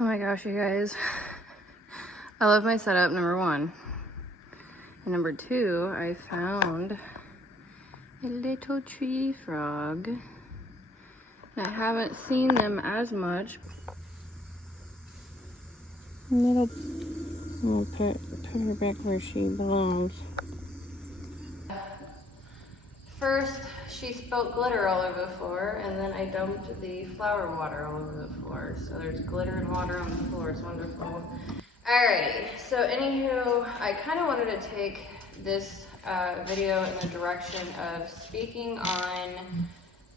Oh my gosh, you guys. I love my setup, number one. And number two, I found a little tree frog. I haven't seen them as much. I'll put her back where she belongs. First, she spilled glitter all over the floor, and then I dumped the flower water all over the floor. So there's glitter and water on the floor. It's wonderful. Alrighty, so anywho, I kind of wanted to take this video in the direction of speaking on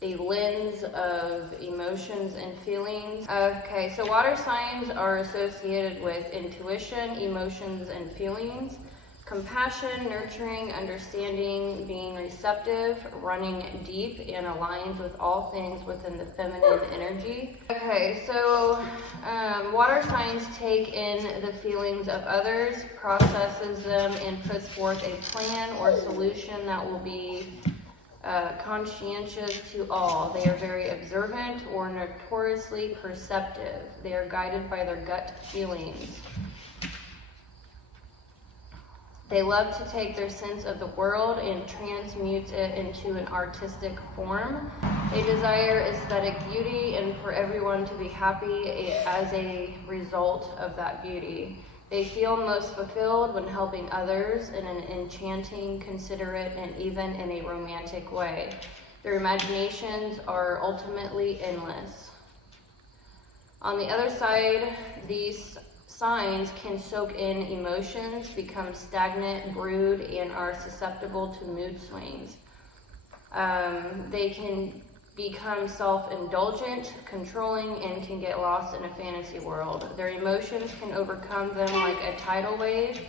the lens of emotions and feelings. Okay, so water signs are associated with intuition, emotions, and feelings. Compassion, nurturing, understanding, being receptive, running deep, and aligns with all things within the feminine energy. Okay, so water signs take in the feelings of others, processes them, and puts forth a plan or solution that will be conscientious to all. They are very observant or notoriously perceptive. They are guided by their gut feelings. They love to take their sense of the world and transmute it into an artistic form. They desire aesthetic beauty and for everyone to be happy as a result of that beauty. They feel most fulfilled when helping others in an enchanting, considerate, and even in a romantic way. Their imaginations are ultimately endless. On the other side, these signs can soak in emotions, become stagnant, brood, and are susceptible to mood swings. They can become self-indulgent, controlling, and can get lost in a fantasy world. Their emotions can overcome them like a tidal wave,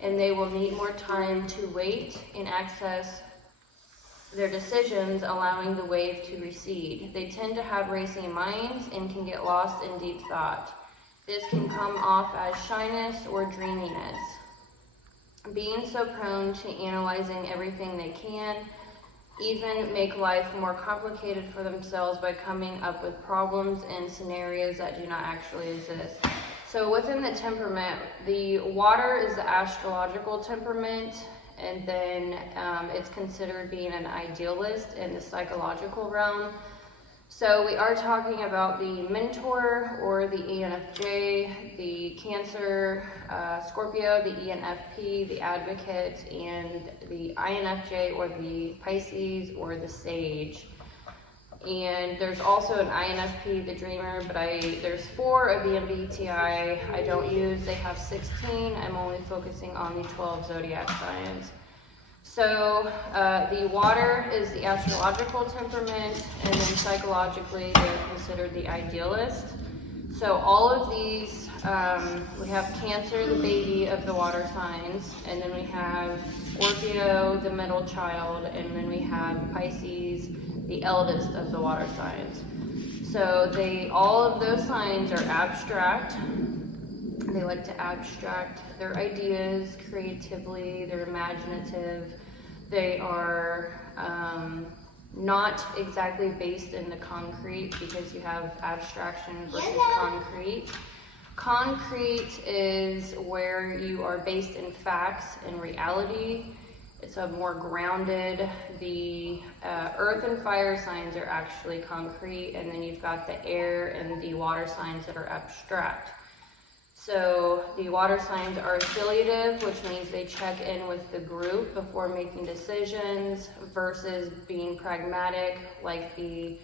and they will need more time to wait and access their decisions, allowing the wave to recede. They tend to have racing minds and can get lost in deep thought. This can come off as shyness or dreaminess. Being so prone to analyzing everything they can, even make life more complicated for themselves by coming up with problems and scenarios that do not actually exist. So within the temperament, the water is the astrological temperament, and then it's considered being an idealist in the psychological realm. So we are talking about the mentor or the INFJ, the Cancer, Scorpio, the ENFP, the advocate, and the INFJ or the Pisces or the sage. And there's also an INFP, the dreamer, but there's 4 of the MBTI I don't use. They have 16. I'm only focusing on the 12 zodiac signs. So the water is the astrological temperament, and then psychologically they're considered the idealist. So all of these, we have Cancer, the baby of the water signs, and then we have Scorpio, the middle child, and then we have Pisces, the eldest of the water signs. So all of those signs are abstract. They like to abstract their ideas creatively, they're imaginative. They are not exactly based in the concrete because you have abstraction versus concrete. Concrete is where you are based in facts and reality. It's a more grounded. The earth and fire signs are actually concrete, and then you've got the air and the water signs that are abstract. So the water signs are affiliative, which means they check in with the group before making decisions, versus being pragmatic, like the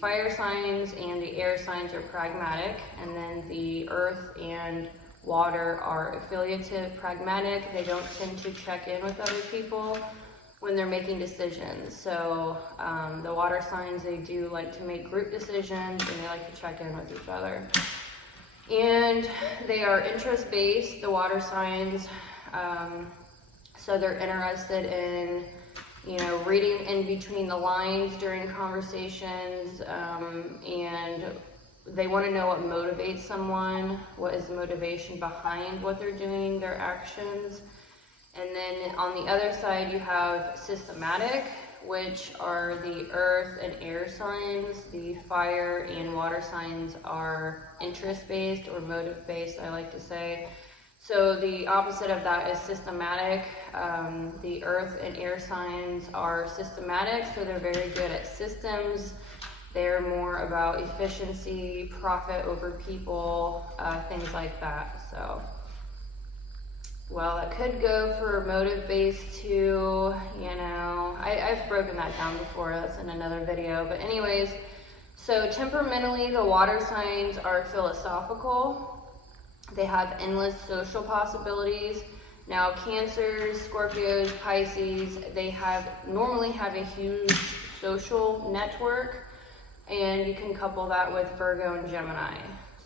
fire signs and the air signs are pragmatic, and then the earth and water are affiliative, pragmatic. They don't tend to check in with other people when they're making decisions. So the water signs, they do like to make group decisions, and they like to check in with each other. And they are interest-based, the water signs. So they're interested in, reading in between the lines during conversations, and they want to know what motivates someone, what is the motivation behind what they're doing, their actions. And then on the other side, you have systematic, which are the earth and air signs. The fire and water signs are interest-based or motive-based, I like to say. So the opposite of that is systematic. The earth and air signs are systematic, so they're very good at systems. They're more about efficiency, profit over people, things like that. So, well, it could go for motive-based too, you know. I've broken that down before, that's in another video. But anyways, so temperamentally, the water signs are philosophical. They have endless social possibilities. Now, Cancers, Scorpios, Pisces, they normally have a huge social network, and you can couple that with Virgo and Gemini.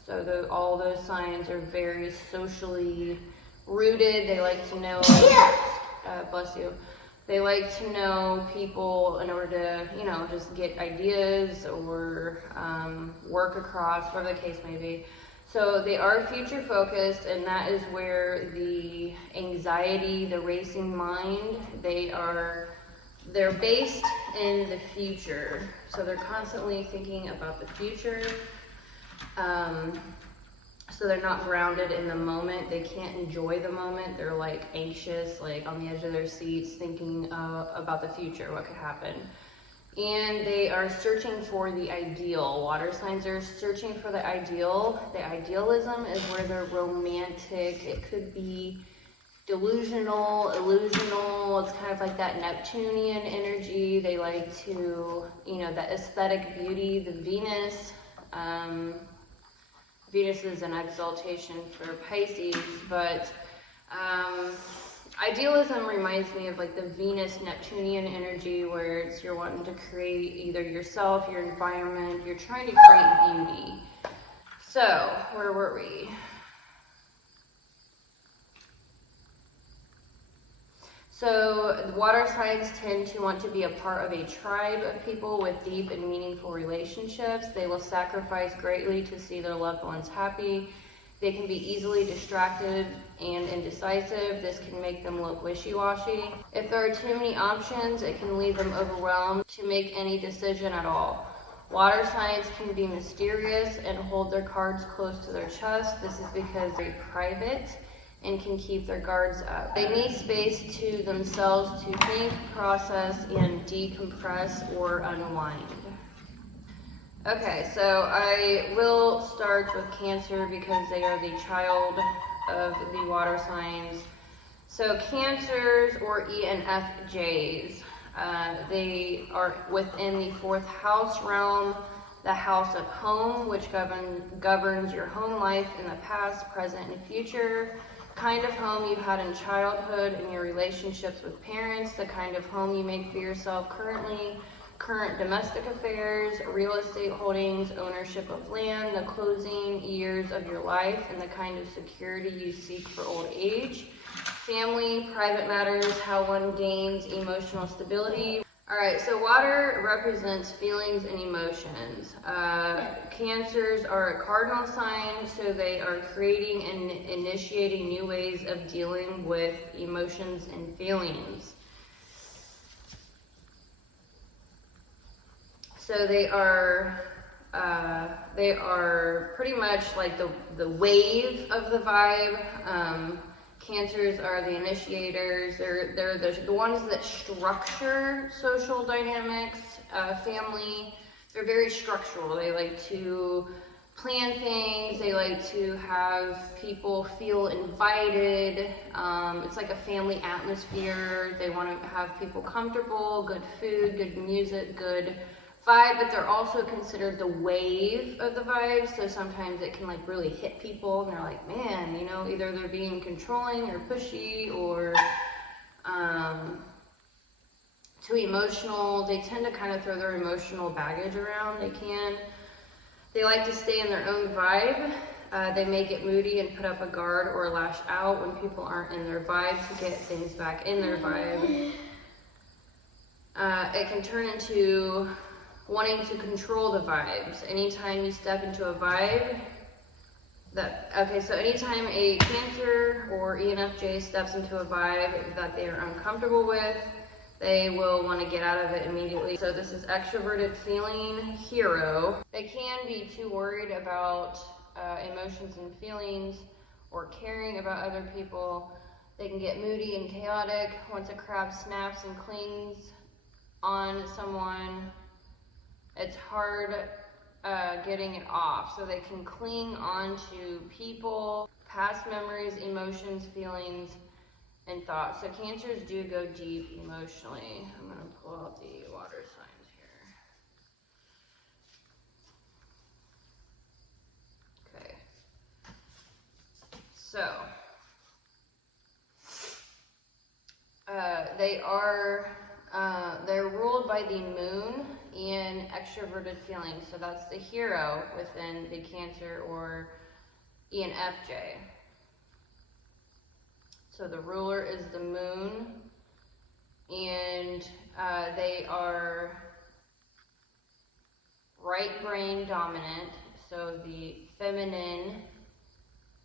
So all those signs are very socially rooted. They like to know, bless you. They like to know people in order to, you know, just get ideas or work across, whatever the case may be. So they are future focused, and that is where the anxiety, the racing mind, they're based in the future. So they're constantly thinking about the future. So they're not grounded in the moment. They can't enjoy the moment. They're like anxious, like on the edge of their seats, thinking about the future, what could happen. And they are searching for the ideal. Water signs are searching for the ideal. The idealism is where they're romantic. It could be delusional, illusional. It's kind of like that Neptunian energy. They like to, you know, that aesthetic beauty, the Venus. Venus is an exaltation for Pisces, but idealism reminds me of like the Venus Neptunian energy, where it's you're wanting to create either yourself, your environment, you're trying to create beauty. So, where were we? So, water signs tend to want to be a part of a tribe of people with deep and meaningful relationships. They will sacrifice greatly to see their loved ones happy. They can be easily distracted and indecisive. This can make them look wishy-washy. If there are too many options, it can leave them overwhelmed to make any decision at all. Water signs can be mysterious and hold their cards close to their chest. This is because they're private and can keep their guards up. They need space to themselves to think, process, and decompress or unwind. Okay, so I will start with Cancer because they are the child of the water signs. So Cancers or INFJs, they are within the 4th house realm, the house of home, which governs your home life in the past, present, and future. Kind of home you had in childhood and your relationships with parents, the kind of home you make for yourself currently, current domestic affairs, real estate holdings, ownership of land, the closing years of your life, and the kind of security you seek for old age. Family, private matters, how one gains emotional stability. All right, so water represents feelings and emotions. Cancers are a cardinal sign, so they are creating and initiating new ways of dealing with emotions and feelings. So they are pretty much like the wave of the vibe. Cancers are the initiators. They're the ones that structure social dynamics, family. They're very structural. They like to plan things. They like to have people feel invited. It's like a family atmosphere. They want to have people comfortable, good food, good music, good vibe, but they're also considered the wave of the vibe, so sometimes it can like really hit people and they're like, man, you know, either they're being controlling or pushy or too emotional. They tend to kind of throw their emotional baggage around. They like to stay in their own vibe. They may get moody and put up a guard or lash out when people aren't in their vibe to get things back in their vibe. It can turn into wanting to control the vibes. Anytime you step into a vibe, so anytime a Cancer or ENFJ steps into a vibe that they are uncomfortable with, they will want to get out of it immediately. So this is extroverted feeling hero. They can be too worried about emotions and feelings or caring about other people. They can get moody and chaotic once a crab snaps and clings on someone. It's hard getting it off. So they can cling on to people, past memories, emotions, feelings, and thoughts. So Cancers do go deep emotionally. I'm going to pull out the water signs here. Okay. So, they're ruled by the moon in extroverted feelings. So that's the hero within the Cancer or INFJ. So the ruler is the moon, and they are right brain dominant. So the feminine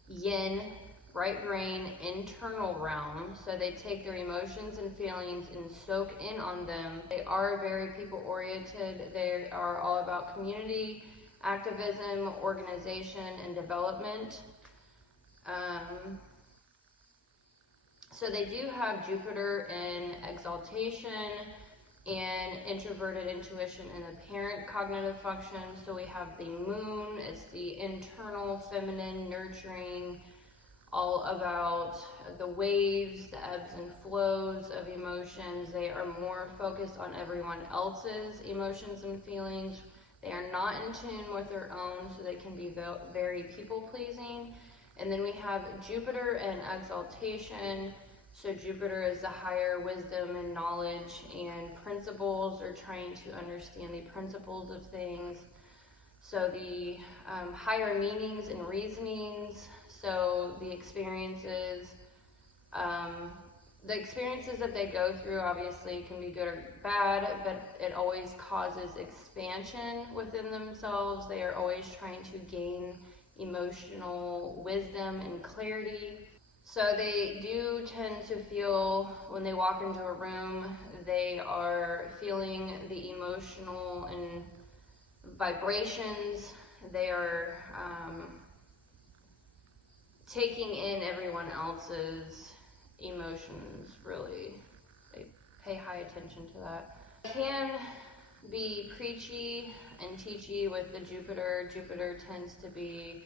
yin, right brain internal realm. So they take their emotions and feelings and soak in on them. They are very people oriented. They are all about community, activism, organization, and development. So they do have Jupiter in exaltation and introverted intuition in the parent cognitive function. So we have the moon, it's the internal, feminine, nurturing, all about the waves, the ebbs and flows of emotions. They are more focused on everyone else's emotions and feelings. They are not in tune with their own, so they can be very people-pleasing. And then we have Jupiter in exaltation. So Jupiter is the higher wisdom and knowledge and principles, or trying to understand the principles of things. So the higher meanings and reasonings, so the experiences that they go through obviously can be good or bad, but it always causes expansion within themselves. They are always trying to gain emotional wisdom and clarity. So they do tend to feel, when they walk into a room, they are feeling the emotional and vibrations. They are taking in everyone else's emotions, really. They pay high attention to that. They can be preachy and teachy with the Jupiter. Jupiter tends to be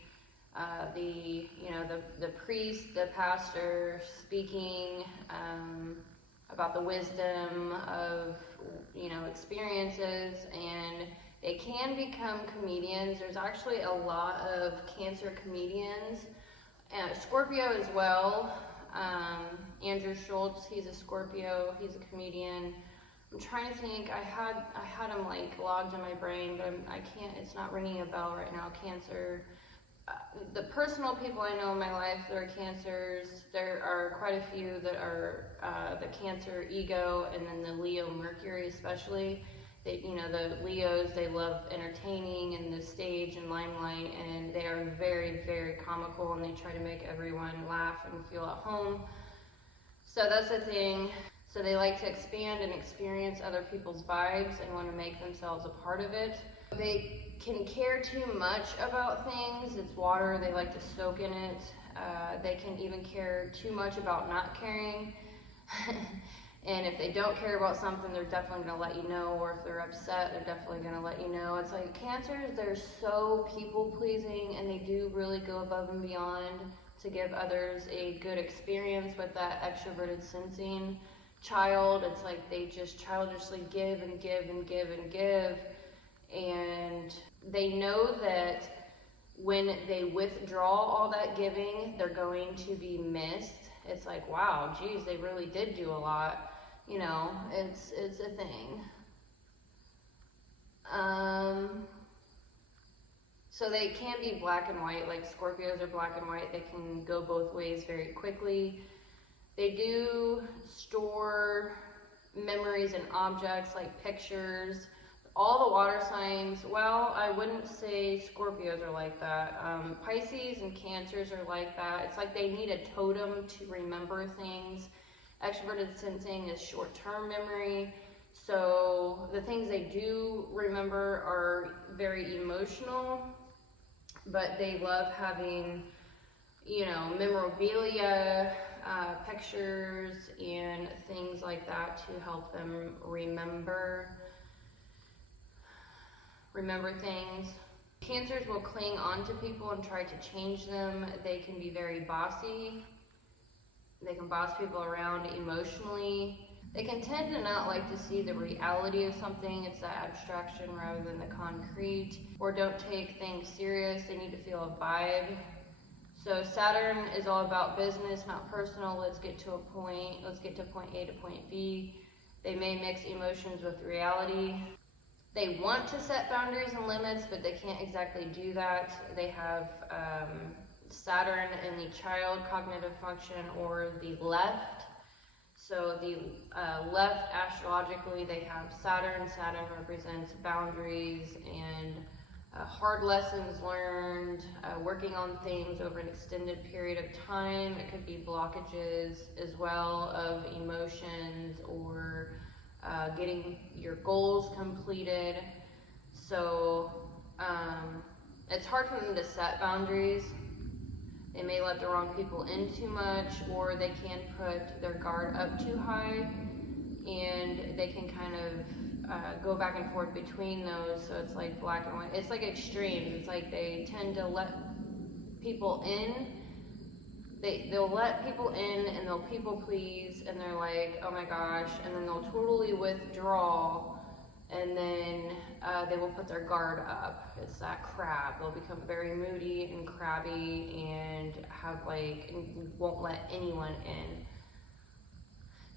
the priest, the pastor, speaking about the wisdom of, experiences, and they can become comedians. There's actually a lot of Cancer comedians, Scorpio as well. Andrew Schultz, he's a Scorpio, he's a comedian. I'm trying to think, I had him like logged in my brain, but I can't, it's not ringing a bell right now. Cancer. The personal people I know in my life that are Cancers, there are quite a few that are the Cancer ego, and then the Leo Mercury especially. They, the Leos, they love entertaining and the stage and limelight, and they are very, very comical, and they try to make everyone laugh and feel at home. So that's the thing. So they like to expand and experience other people's vibes and want to make themselves a part of it. They can care too much about things. It's water, they like to soak in it. They can even care too much about not caring. And if they don't care about something, they're definitely going to let you know, or if they're upset, they're definitely going to let you know. It's like Cancers, they're so people-pleasing, and they do really go above and beyond to give others a good experience with that extroverted sensing child. It's like they just childishly give and give and give and give, and they know that when they withdraw all that giving, they're going to be missed. It's like, wow, geez, they really did do a lot. It's a thing. So they can be black and white, like Scorpios are black and white. They can go both ways very quickly. They do store memories and objects like pictures. All the water signs, well, I wouldn't say Scorpios are like that. Pisces and Cancers are like that. It's like they need a totem to remember things. Extroverted sensing is short-term memory. So the things they do remember are very emotional, but they love having, you know, memorabilia, pictures, and things like that to help them remember things. Cancers will cling on to people and try to change them. They can be very bossy. They can boss people around emotionally. They can tend to not like to see the reality of something. It's the abstraction rather than the concrete. Or don't take things serious. They need to feel a vibe. So Saturn is all about business, not personal. Let's get to a point. Let's get to point A to point B. They may mix emotions with reality. They want to set boundaries and limits, but they can't exactly do that. They have Saturn in the child cognitive function or the left. So the left astrologically, they have Saturn. Saturn represents boundaries and hard lessons learned, working on things over an extended period of time. It could be blockages as well of emotions or getting your goals completed. So it's hard for them to set boundaries. They may let the wrong people in too much, or they can put their guard up too high, and they can kind of go back and forth between those. So it's like black and white. It's like extremes. It's like they tend to let people in. They'll let people in and they'll people please, and they're like, oh my gosh, and then they'll totally withdraw, and then they will put their guard up. It's that crab. They'll become very moody and crabby and won't let anyone in.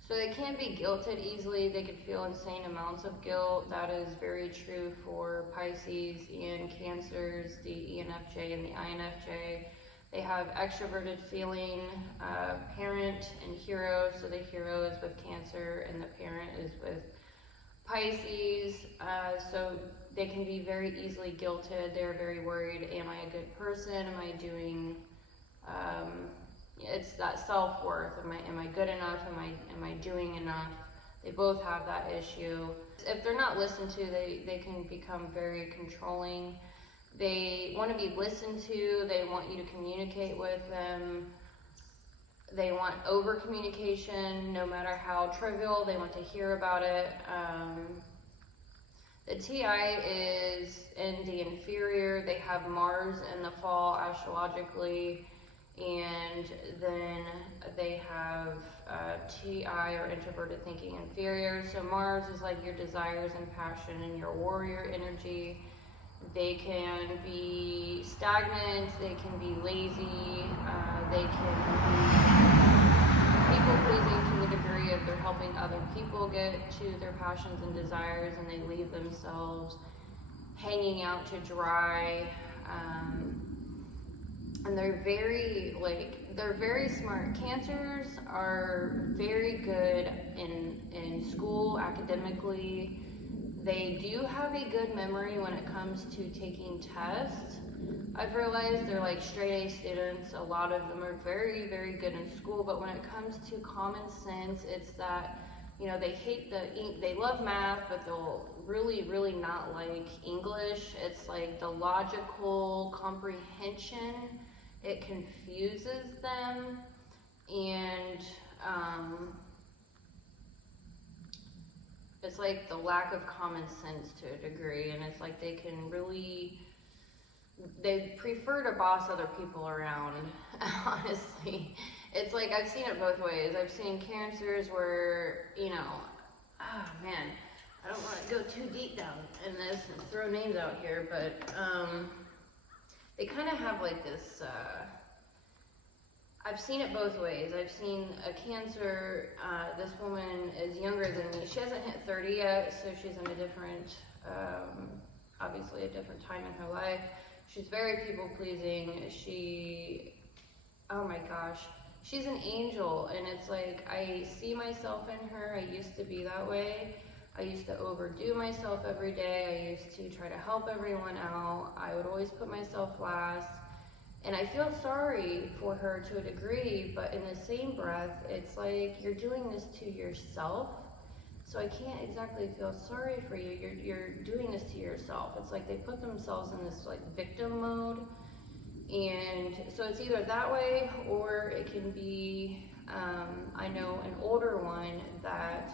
So they can be guilted easily. They can feel insane amounts of guilt. That is very true for Pisces and Cancers, the ENFJ and the INFJ. They have extroverted feeling, parent and hero. So the hero is with Cancer and the parent is with Pisces. So they can be very easily guilted. They're very worried, am I a good person? Am I doing, it's that self-worth. Am I good enough? Am I doing enough? They both have that issue. If they're not listened to, they can become very controlling. They want to be listened to. They want you to communicate with them. They want over communication, no matter how trivial. They want to hear about it. The TI is in the inferior. They have Mars in the fall astrologically, and then they have TI or introverted thinking inferior. So Mars is like your desires and passion and your warrior energy. They can be stagnant, they can be lazy, they can be people-pleasing to the degree of they're helping other people get to their passions and desires, and they leave themselves hanging out to dry. And they're very smart. Cancers are very good in school, academically. They do have a good memory when it comes to taking tests. I've realized they're like straight A students. A lot of them are very, very good in school, but when it comes to common sense, it's that, you know, they love math, but they'll really, really not like English. It's like the logical comprehension, it confuses them, and it's like the lack of common sense to a degree, and it's like they prefer to boss other people around, honestly. It's like, I've seen it both ways. I've seen Cancers where, you know, oh man, I don't want to go too deep down in this and throw names out here, but they kind of have like this, I've seen it both ways. I've seen a Cancer, this woman is younger than me. She hasn't hit 30 yet, so she's in a different, obviously a different time in her life. She's very people-pleasing. Oh my gosh, she's an angel, and it's like, I see myself in her. I used to be that way. I used to overdo myself every day. I used to try to help everyone out. I would always put myself last. And I feel sorry for her to a degree, but in the same breath, it's like you're doing this to yourself. So I can't exactly feel sorry for you. You're doing this to yourself. It's like they put themselves in this like victim mode. And so it's either that way, or it can be, I know an older one that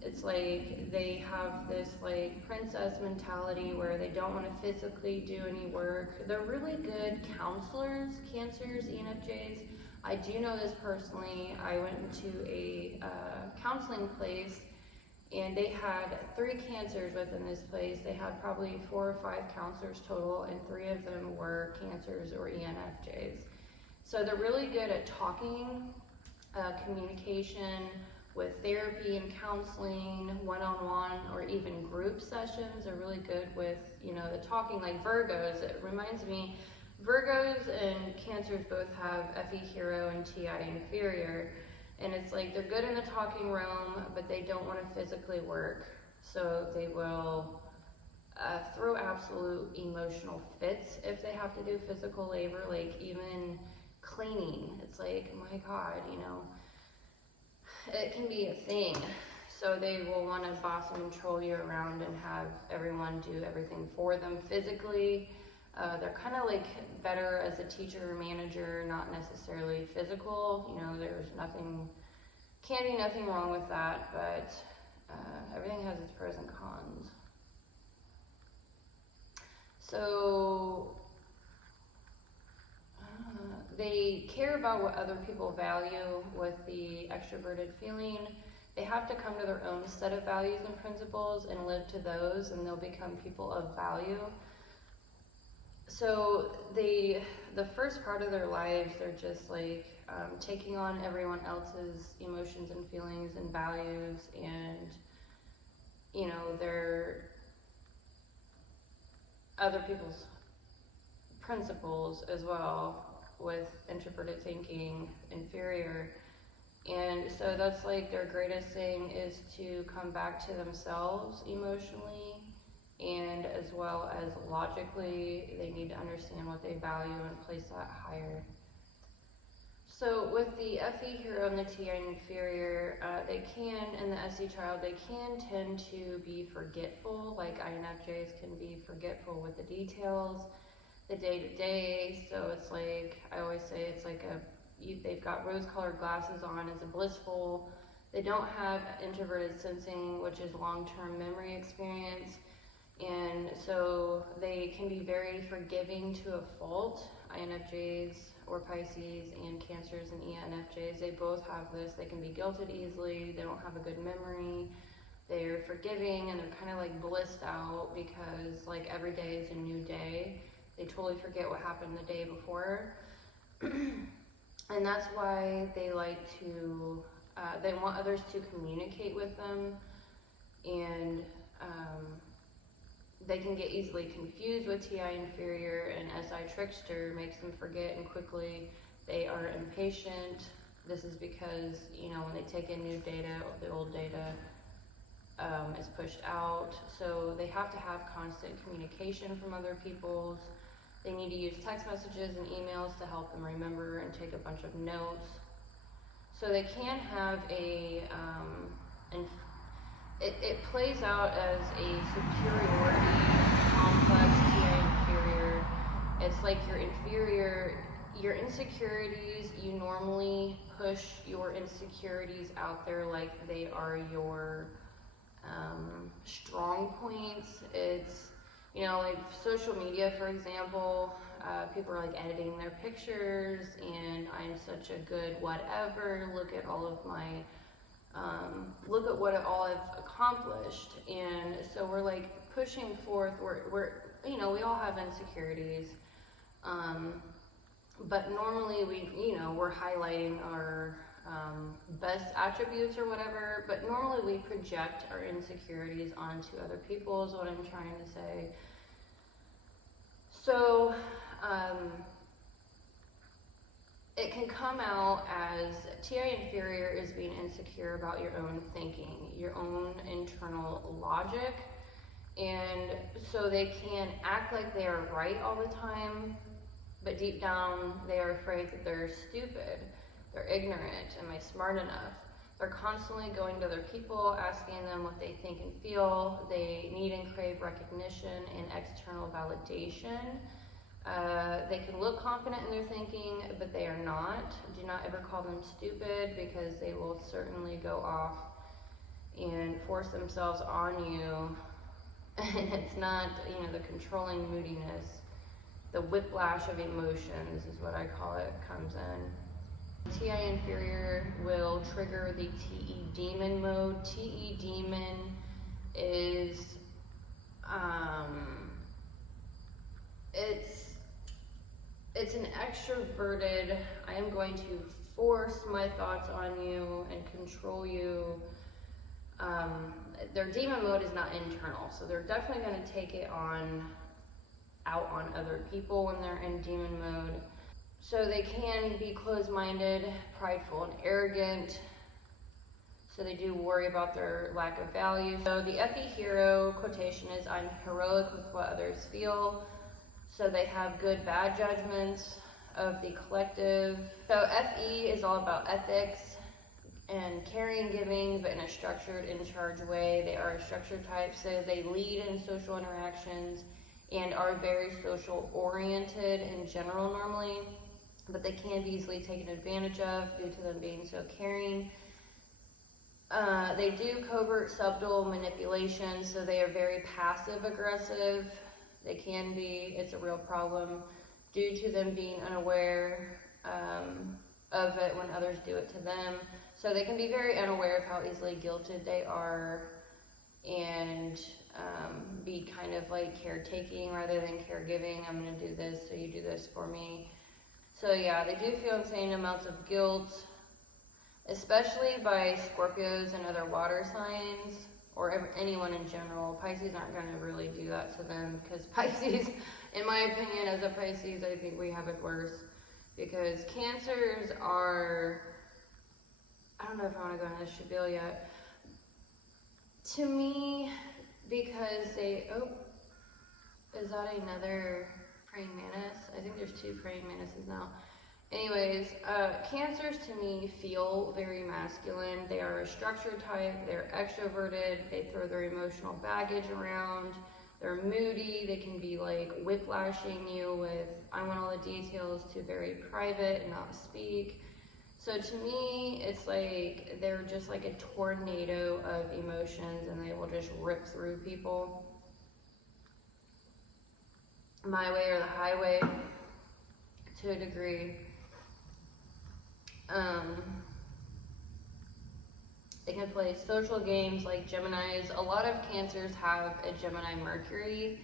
it's like they have this like princess mentality where they don't want to physically do any work. They're really good counselors, Cancers, ENFJs. I do know this personally. I went to a counseling place, and they had 3 Cancers within this place. They had probably 4 or 5 counselors total, and 3 of them were Cancers or ENFJs. So they're really good at talking, communication, with therapy and counseling, one-on-one or even group sessions. Are really good with, you know, the talking, like Virgos. It reminds me, Virgos and Cancers both have FE hero and TI inferior. And it's like they're good in the talking realm, but they don't want to physically work. So they will throw absolute emotional fits if they have to do physical labor, like even cleaning. It's like, my God, you know, it can be a thing. So they will want to boss and control you around and have everyone do everything for them physically. They're kind of like better as a teacher or manager, not necessarily physical. You know, there's nothing, can be nothing wrong with that, but everything has its pros and cons. So they care about what other people value with the extroverted feeling. They have to come to their own set of values and principles and live to those, and they'll become people of value. So the first part of their lives, they're just like taking on everyone else's emotions and feelings and values, and you know, they're other people's principles as well, with introverted thinking, inferior. And so that's like their greatest thing is to come back to themselves emotionally, and as well as logically. They need to understand what they value and place that higher. So with the FE hero and the TI inferior, they can, and the SE child, they can tend to be forgetful, like INFJs can be forgetful with the details, the day-to-day. So it's like, I always say, it's like they've got rose-colored glasses on, it's a blissful. They don't have introverted sensing, which is long-term memory experience. And so they can be very forgiving to a fault. INFJs or Pisces and Cancers and ENFJs, they both have this. They can be guilted easily, they don't have a good memory, they're forgiving, and they're kind of like blissed out because like every day is a new day. They totally forget what happened the day before. And that's why they like to, they want others to communicate with them, and they can get easily confused with TI inferior, and SI trickster makes them forget and quickly. They are impatient. This is because, you know, when they take in new data, the old data is pushed out. So they have to have constant communication from other people. They need to use text messages and emails to help them remember and take a bunch of notes. So they can have it plays out as a superiority complex TI inferior. It's like your inferior, your insecurities, you normally push your insecurities out there like they are your strong points. It's, you know, like social media, for example, people are like editing their pictures, and I'm such a good whatever, look at all of my look at what all I've accomplished. And so we're like pushing forth, we're you know, we all have insecurities, but normally we're highlighting our best attributes or whatever, but normally we project our insecurities onto other people is what I'm trying to say. So it can come out as TI inferior is being insecure about your own thinking, your own internal logic. And so they can act like they are right all the time, but deep down they are afraid that they're stupid, they're ignorant, am I smart enough? They're constantly going to other people, asking them what they think and feel. They need and crave recognition and external validation. They can look confident in their thinking, but they are not. Do not ever call them stupid, because they will certainly go off and force themselves on you. And it's not, you know, the controlling moodiness, the whiplash of emotions is what I call it, comes in. TI inferior will trigger the TE demon mode. TE demon is, it's an extroverted, I am going to force my thoughts on you and control you. Their demon mode is not internal, so they're definitely going to take it out on other people when they're in demon mode. So they can be closed-minded, prideful, and arrogant. So they do worry about their lack of value. So the FE hero quotation is, I'm heroic with what others feel. So they have good, bad judgments of the collective. So FE is all about ethics and caring, giving, but in a structured, in-charge way. They are a structure type, so they lead in social interactions and are very social-oriented in general normally, but they can be easily taken advantage of due to them being so caring. They do covert, subtle manipulation, so they are very passive-aggressive. They can be, it's a real problem, due to them being unaware of it when others do it to them. So they can be very unaware of how easily guilted they are, and be kind of like caretaking rather than caregiving. I'm going to do this, so you do this for me. So yeah, they do feel insane amounts of guilt, especially by Scorpios and other water signs, or anyone in general. Pisces aren't going to really do that to them, because Pisces, in my opinion, as a Pisces, I think we have it worse, because Cancers are, I don't know if I want to go into this spiel yet. To me, because they, oh, is that another praying mantis? I think there's 2 praying mantises now. Anyways, Cancers to me feel very masculine. They are a structured type, they're extroverted, they throw their emotional baggage around, they're moody, they can be like whiplashing you with, I want all the details, to very private and not speak. So to me, it's like they're just like a tornado of emotions, and they will just rip through people. My way or the highway, to a degree. They can play social games like Geminis. A lot of Cancers have a Gemini Mercury.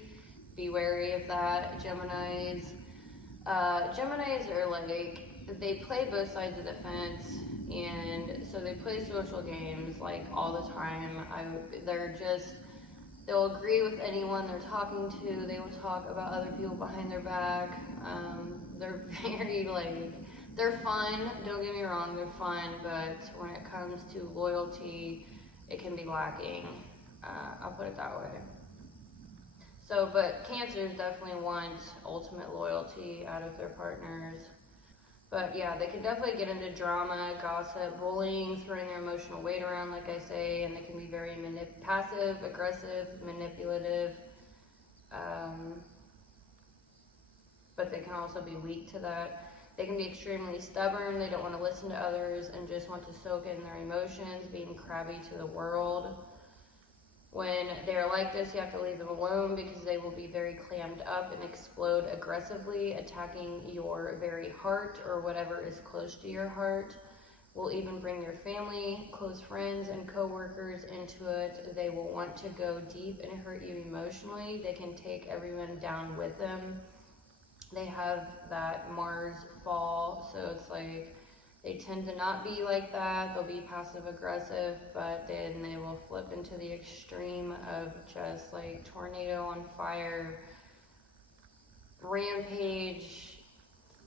Be wary of that. Geminis are like, they play both sides of the fence, and so they play social games like all the time. They'll agree with anyone they're talking to. They will talk about other people behind their back. They're very like, they're fun, don't get me wrong, they're fun, but when it comes to loyalty, it can be lacking. I'll put it that way. So, but Cancers definitely want ultimate loyalty out of their partners. But yeah, they can definitely get into drama, gossip, bullying, throwing their emotional weight around, like I say, and they can be very passive, aggressive, manipulative. But they can also be weak to that. They can be extremely stubborn. They don't want to listen to others and just want to soak in their emotions, being crabby to the world. When they're like this, you have to leave them alone, because they will be very clammed up and explode aggressively, attacking your very heart or whatever is close to your heart. Will even bring your family, close friends, and co-workers into it. They will want to go deep and hurt you emotionally. They can take everyone down with them. They have that Mars fall, so it's like they tend to not be like that. They'll be passive aggressive, but then they will flip into the extreme of just like tornado on fire, rampage,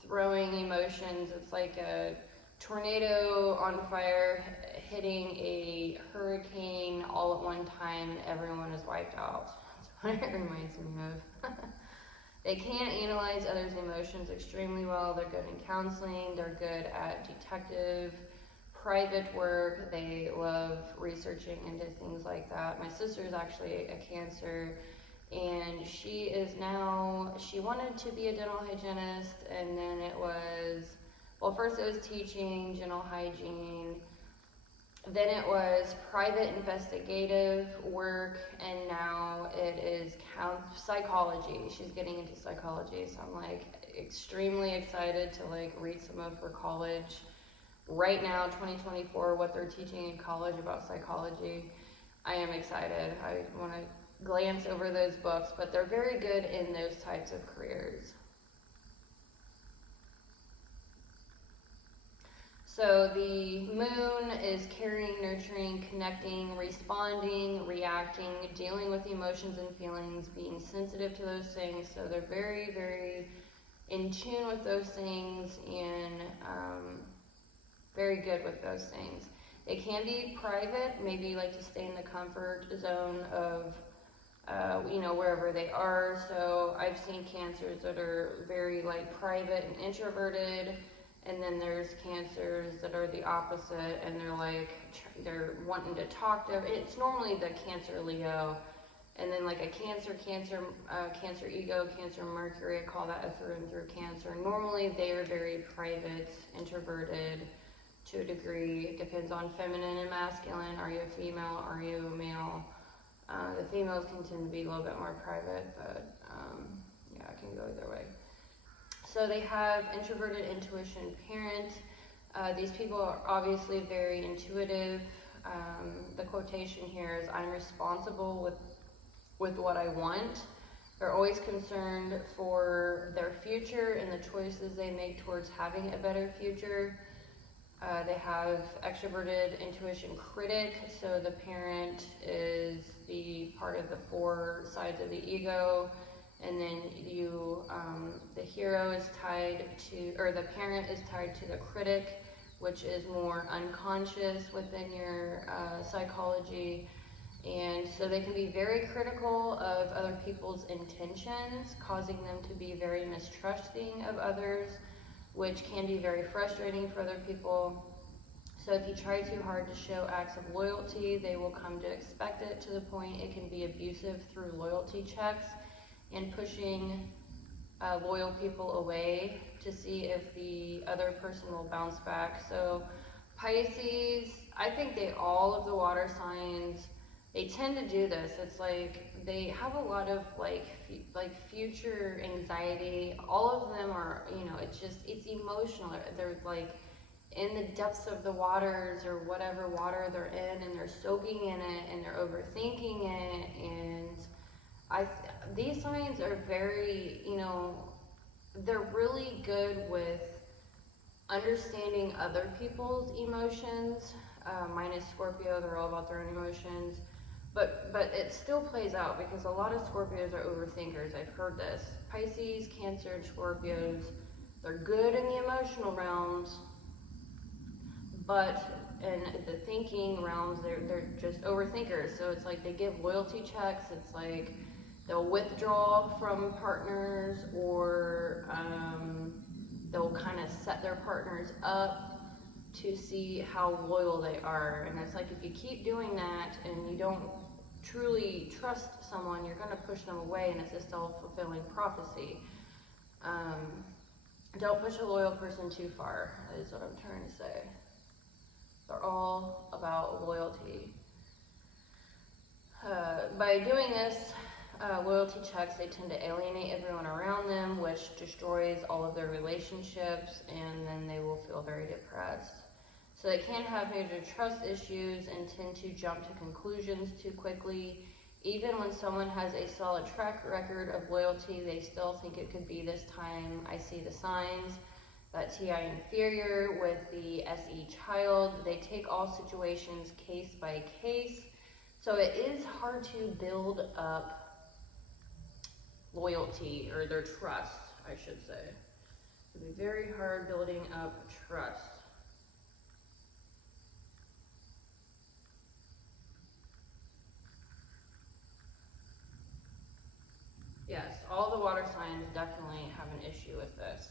throwing emotions. It's like a tornado on fire hitting a hurricane all at one time, and everyone is wiped out. That's what it reminds me of. They can analyze others' emotions extremely well. They're good in counseling. They're good at detective, private work. They love researching into things like that. My sister is actually a Cancer, and she wanted to be a dental hygienist, and then it was, well, first it was teaching dental hygiene, then it was private investigative work, and now it is psychology. She's getting into psychology, so I'm like extremely excited to like read some of her college. Right now, 2024, what they're teaching in college about psychology. I am excited. I want to glance over those books, but they're very good in those types of careers. So the moon is caring, nurturing, connecting, responding, reacting, dealing with emotions and feelings, being sensitive to those things. So they're very, very in tune with those things and very good with those things. They can be private, maybe like to stay in the comfort zone of wherever they are. So I've seen Cancers that are very like private and introverted, and then there's Cancers that are the opposite, and they're wanting to talk to. It's normally the Cancer Leo, and then like a Cancer ego, Cancer Mercury. I call that a through and through Cancer. Normally they are very private, introverted to a degree. It depends on feminine and masculine. Are you a female? Are you a male? The females can tend to be a little bit more private, but yeah, it can go either way. So they have introverted intuition parent. These people are obviously very intuitive. The quotation here is, I'm responsible with what I want. They're always concerned for their future and the choices they make towards having a better future. They have extroverted intuition critic, so the parent is the part of the four sides of the ego, and then the hero is tied to, or the parent is tied to the critic, which is more unconscious within your psychology. And so they can be very critical of other people's intentions, causing them to be very mistrusting of others, which can be very frustrating for other people. So if you try too hard to show acts of loyalty, they will come to expect it, to the point it can be abusive through loyalty checks and pushing loyal people away to see if the other person will bounce back. So Pisces, I think all of the water signs, they tend to do this. It's like they have a lot of like future anxiety. All of them are, it's emotional. They're like in the depths of the waters or whatever water they're in, and they're soaking in it, and they're overthinking it. And these signs are very, they're really good with understanding other people's emotions. Minus Scorpio, they're all about their own emotions. But it still plays out, because a lot of Scorpios are overthinkers. I've heard this. Pisces, Cancer, and Scorpios, they're good in the emotional realms, but in the thinking realms, they're just overthinkers. So it's like they give loyalty checks. It's like they'll withdraw from partners, or they'll kind of set their partners up to see how loyal they are. And it's like, if you keep doing that and you don't truly trust someone, you're going to push them away, and it's a self-fulfilling prophecy. Don't push a loyal person too far, is what I'm trying to say. They're all about loyalty. By doing this, loyalty checks, they tend to alienate everyone around them, which destroys all of their relationships, and then they will feel very depressed. So they can have major trust issues and tend to jump to conclusions too quickly. Even when someone has a solid track record of loyalty, they still think it could be this time. I see the signs. That TI inferior with the SE child, they take all situations case by case. So it is hard to build up loyalty, or their trust, I should say. It would be very hard building up trust. Yes, all the water signs definitely have an issue with this.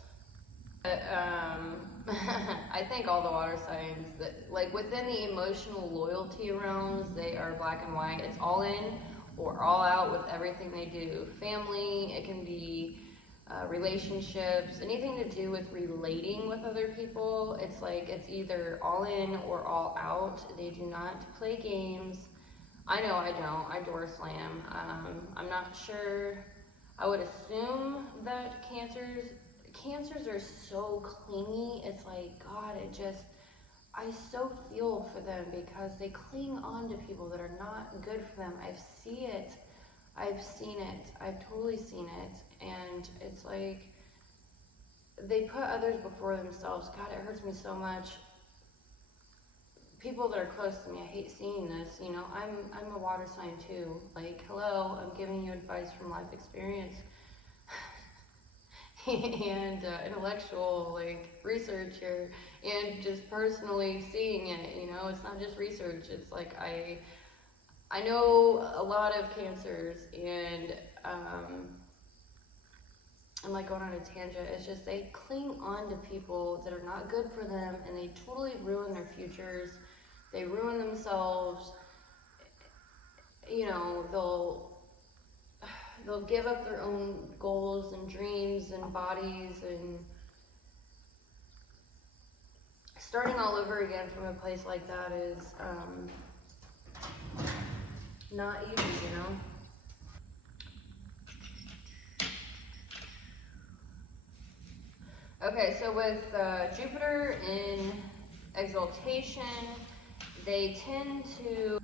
I think all the water signs that, like within the emotional loyalty realms, they are black and white. It's all in or all out with everything they do. Family, it can be relationships, anything to do with relating with other people. It's like it's either all in or all out. They do not play games. I know I don't. I door slam. I'm not sure. I would assume that cancers are so clingy. It's like, God, I so feel for them because they cling on to people that are not good for them. I've seen it. I've totally seen it. And it's like, they put others before themselves. God, it hurts me so much. People that are close to me, I hate seeing this. You know, I'm a water sign too. Like, hello, I'm giving you advice from life experience. And intellectual like research here, and just personally seeing it. You know, it's not just research. It's like I know a lot of cancers, and I'm like going on a tangent. It's just they cling on to people that are not good for them, and they totally ruin their futures. They ruin themselves. You know, they'll give up their own goals and dreams and bodies, and starting all over again from a place like that is not easy, you know? Okay, so with Jupiter in exaltation, they tend to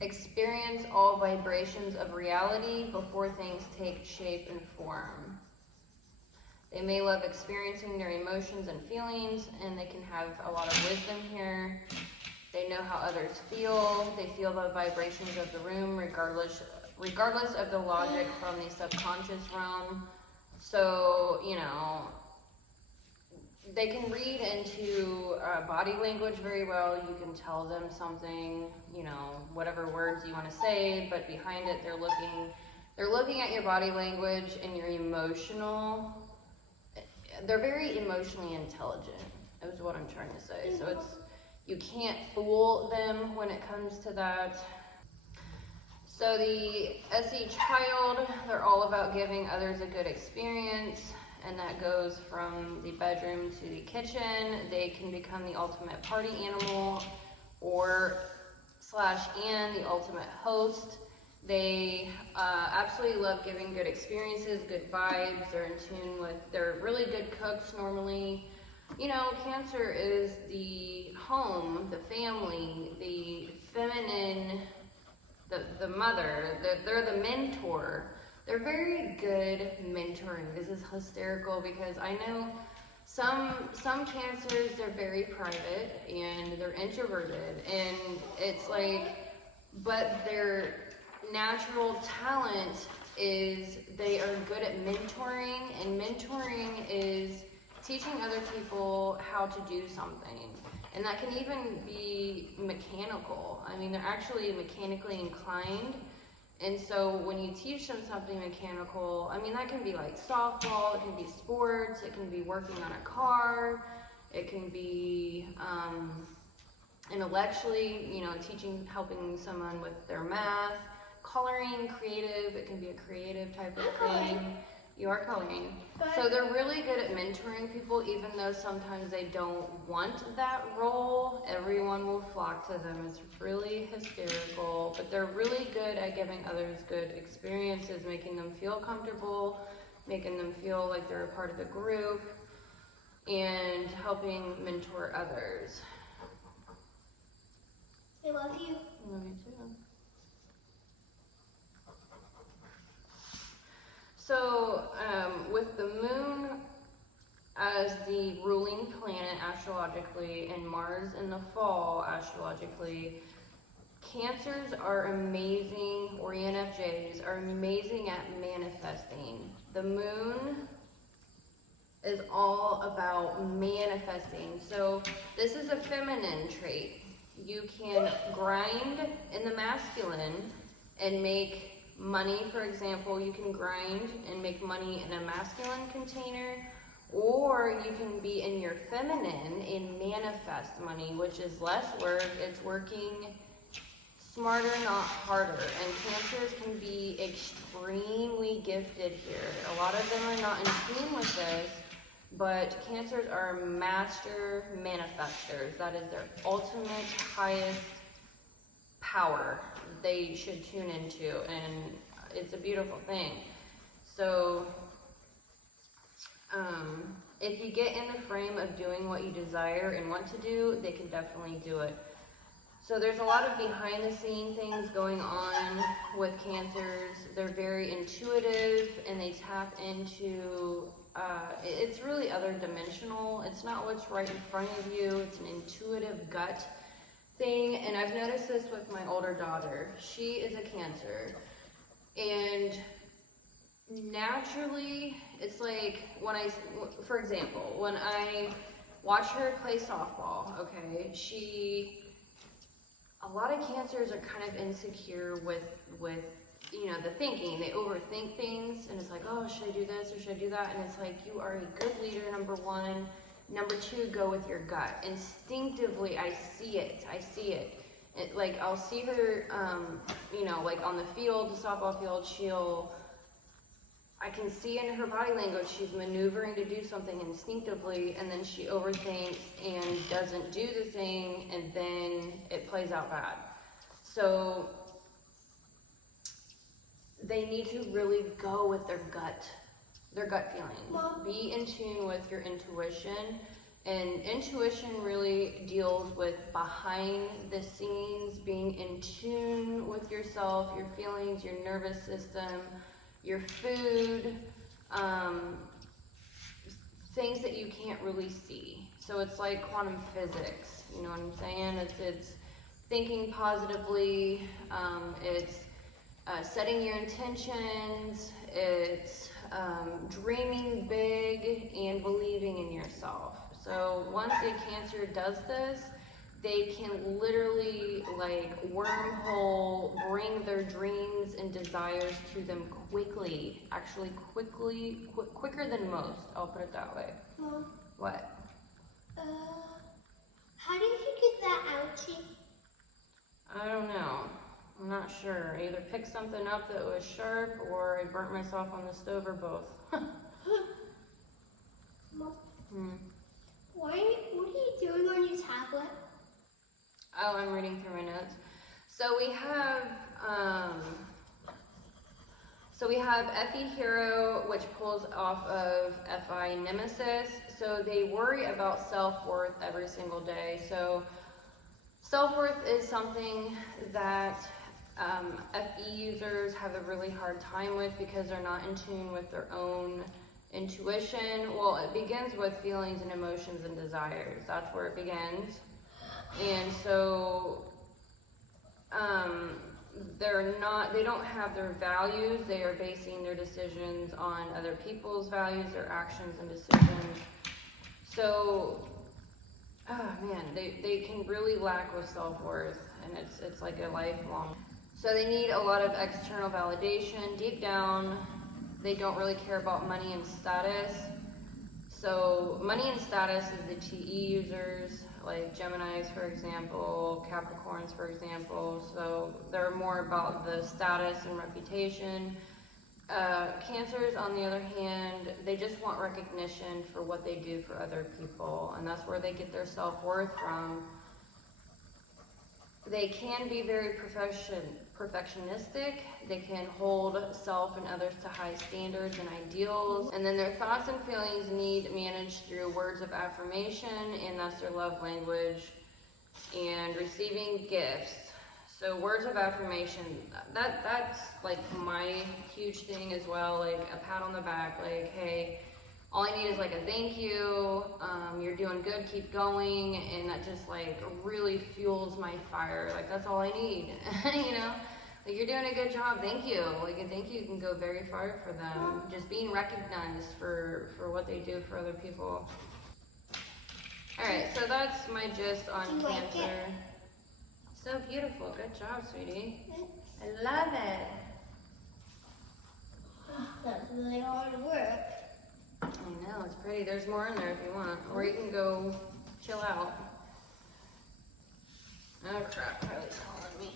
experience all vibrations of reality before things take shape and form. They may love experiencing their emotions and feelings, and they can have a lot of wisdom here. They know how others feel. They feel the vibrations of the room regardless of the logic from the subconscious realm. So, you know, they can read into body language very well. You can tell them something, you know, whatever words you want to say, but behind it they're looking at your body language and your they're very emotionally intelligent, is what I'm trying to say. So you can't fool them when it comes to that. So the SE child, they're all about giving others a good experience, and that goes from the bedroom to the kitchen. They can become the ultimate party animal or /and the ultimate host. They absolutely love giving good experiences, good vibes. They're really good cooks normally. You know, Cancer is the home, the family, the feminine, the mother. They're the mentor. They're very good mentoring. This is hysterical because I know some Cancers, they're very private and they're introverted, and it's like, but their natural talent is they are good at mentoring, and mentoring is teaching other people how to do something. And that can even be mechanical. I mean, they're actually mechanically inclined. And so when you teach them something mechanical, I mean, that can be like softball, it can be sports, it can be working on a car, it can be intellectually, you know, helping someone with their math, coloring, creative, it can be a creative type of thing. You are coloring. So they're really good at mentoring people, even though sometimes they don't want that role. Everyone will flock to them. It's really hysterical, but they're really good at giving others good experiences, making them feel comfortable, making them feel like they're a part of the group, and helping mentor others. I love you. I love you too. So, with the moon as the ruling planet astrologically and Mars in the fall astrologically, Cancers are amazing, or INFJs are amazing at manifesting. The moon is all about manifesting. So this is a feminine trait. You can grind in the masculine and make money, for example, you can grind and make money in a masculine container, or you can be in your feminine and manifest money, which is less work. It's working smarter, not harder. And Cancers can be extremely gifted here. A lot of them are not in tune with this, but Cancers are master manifestors. That is their ultimate highest power they should tune into, and it's a beautiful thing. So if you get in the frame of doing what you desire and want to do, they can definitely do it. So there's a lot of behind the scene things going on with Cancers. They're very intuitive, and they tap into, it's really other dimensional. It's not what's right in front of you. It's an intuitive gut thing. And I've noticed this with my older daughter. She is a Cancer, and naturally, it's like when for example, when I watch her play softball, okay, a lot of Cancers are kind of insecure with you know, the thinking. They overthink things, and it's like, oh, should I do this or should I do that? And it's like, you are a good leader, number one. Number two, go with your gut. Instinctively, I see it. Like, I'll see her, you know, like on the field, the softball field, I can see in her body language, she's maneuvering to do something instinctively, and then she overthinks and doesn't do the thing, and then it plays out bad. So they need to really go with their gut feeling. Mom. Be in tune with your intuition. And intuition really deals with behind the scenes, being in tune with yourself, your feelings, your nervous system, your food, things that you can't really see. So it's like quantum physics, you know what I'm saying? It's thinking positively, it's setting your intentions, it's dreaming big and believing in yourself. So once a Cancer does this, they can literally like wormhole bring their dreams and desires to them quickly. Actually quicker than most, I'll put it that way. Mom. What? How did you get that ouchie? I don't know. I'm not sure. I either picked something up that was sharp, or I burnt myself on the stove, or both. Mom, what are you doing on your tablet? Oh, I'm reading through my notes. So we have Enfj Hero, which pulls off of Fi Nemesis. So they worry about self-worth every single day. So self-worth is something that Fe users have a really hard time with because they're not in tune with their own intuition. Well, it begins with feelings and emotions and desires. That's where it begins. And so they don't have their values. They are basing their decisions on other people's values, their actions and decisions. So, oh man, they can really lack with self-worth, and it's like a lifelong. So they need a lot of external validation. Deep down, they don't really care about money and status. So money and status is the TE users, like Geminis, for example, Capricorns, for example. So they're more about the status and reputation. Cancers, on the other hand, they just want recognition for what they do for other people, and that's where they get their self-worth from. They can be very perfectionistic. They can hold self and others to high standards and ideals. And then their thoughts and feelings need managed through words of affirmation, and that's their love language, and receiving gifts. So words of affirmation, that's like my huge thing as well, like a pat on the back, like, hey, all I need is like a thank you, you're doing good, keep going, and that just like really fuels my fire. Like, that's all I need, you know? Like, you're doing a good job, thank you. Like, a thank you can go very far for them. Just being recognized for what they do for other people. Alright, so that's my gist on Cancer. So beautiful, good job, sweetie. I love it. really hard work. I know, it's pretty. There's more in there if you want. Or you can go chill out. Oh crap, Riley's calling me.